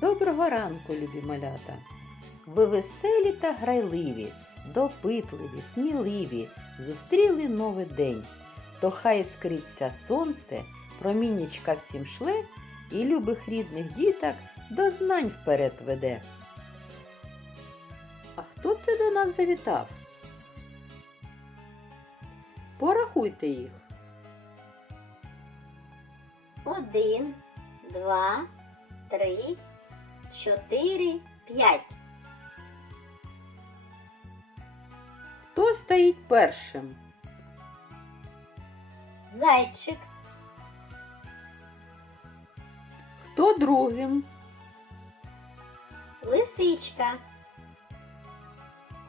Доброго ранку, любі малята! Ви веселі та грайливі, допитливі, сміливі, зустріли новий день. То хай скриться сонце, промінічка всім шле і любих рідних діток до знань вперед веде. А хто це до нас завітав? Порахуйте їх. Один, два, три, чотири, п'ять. Хто стоїть першим? Зайчик, Хто другим? лисичка,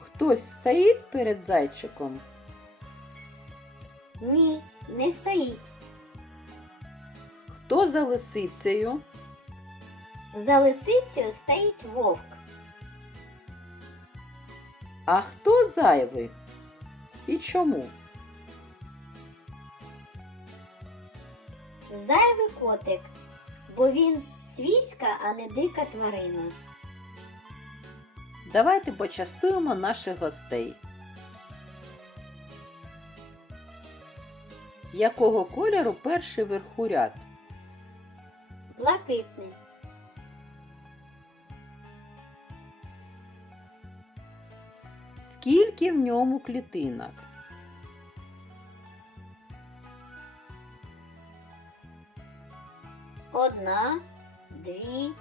Хтось стоїть перед зайчиком? ні, не стоїть. Хто за лисицею? За лисицею стоїть вовк. А хто зайвий? І чому? Зайвий котик, бо він свійська, а не дика тварина. Давайте почастуємо наших гостей. Якого кольору перший верхуряд? Блакитний, Скільки в ньому клітинок? одна, дві,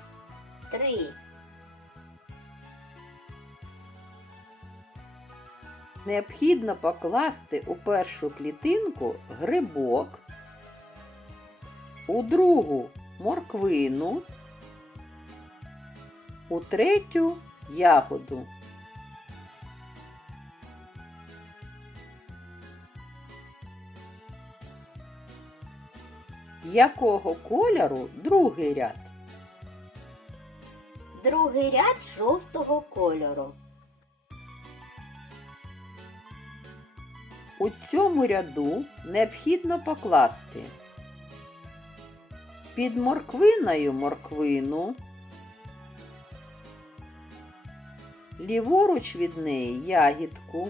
три. Необхідно покласти у першу клітинку грибок, у другу морквину, у третю ягоду. Якого кольору другий ряд? Другий ряд жовтого кольору. У цьому ряду необхідно покласти під морквиною морквину, ліворуч від неї ягідку,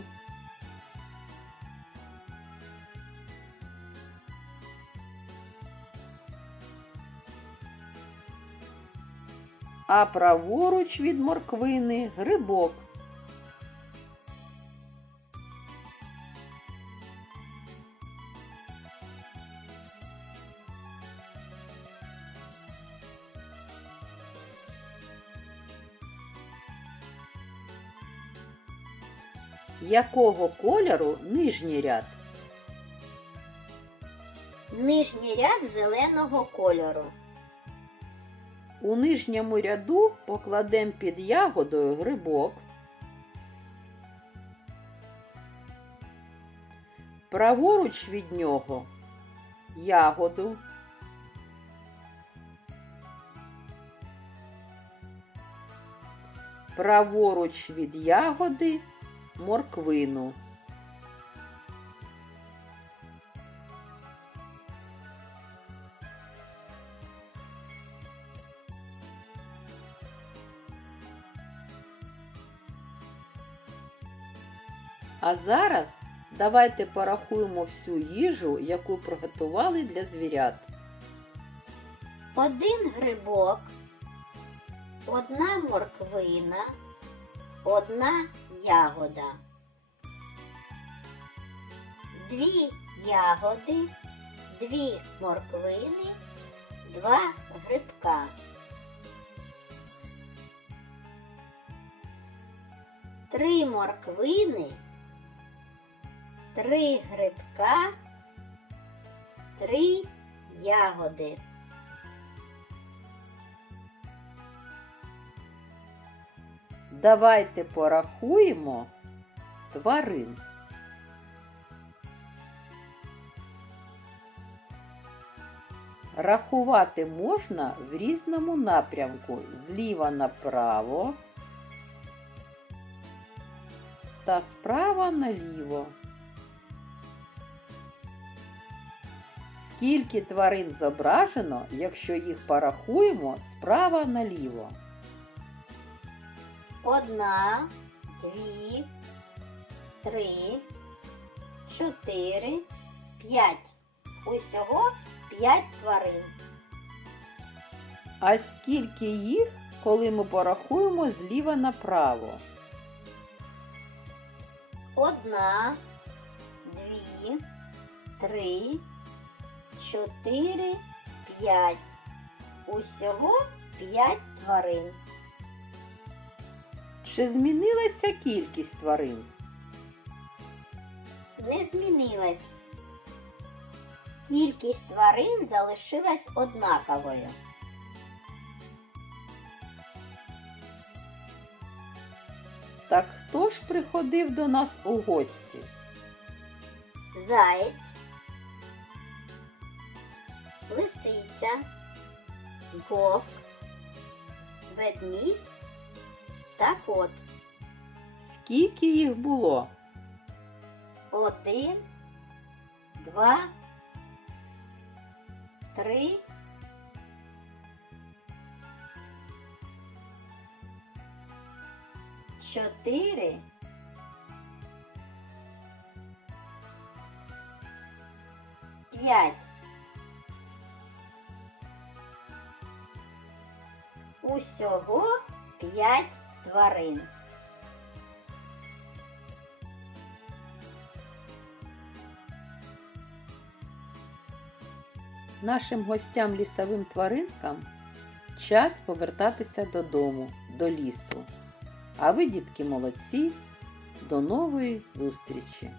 а праворуч від морквини грибок. Якого кольору нижній ряд? Нижній ряд зеленого кольору. У нижньому ряду покладемо під ягодою грибок. Праворуч від нього ягоду. Праворуч від ягоди морквину. А зараз давайте порахуємо всю їжу, яку приготували для звірят. Один грибок, одна морквина, одна ягода. Дві ягоди, дві морквини, два грибка. Три морквини, три грибка, три ягоди. Давайте порахуємо тварин. Рахувати можна в різному напрямку зліва направо та справа наліво. Скільки тварин зображено, якщо їх порахуємо справа наліво? Одна, дві, три, чотири, п'ять. Усього п'ять тварин. А скільки їх, коли ми порахуємо зліва направо? Одна, дві, три, чотири, п'ять. Усього п'ять тварин. Чи змінилася кількість тварин? Не змінилась. Кількість тварин залишилась однаковою. Так хто ж приходив до нас у гості? Заєць, лисиця, вовк, ведмідь та кот. Скільки їх було? Один, два, три, чотири, п'ять. Усього п'ять тварин. Нашим гостям лісовим тваринкам час повертатися додому, до лісу. А ви, дітки, молодці, до нової зустрічі!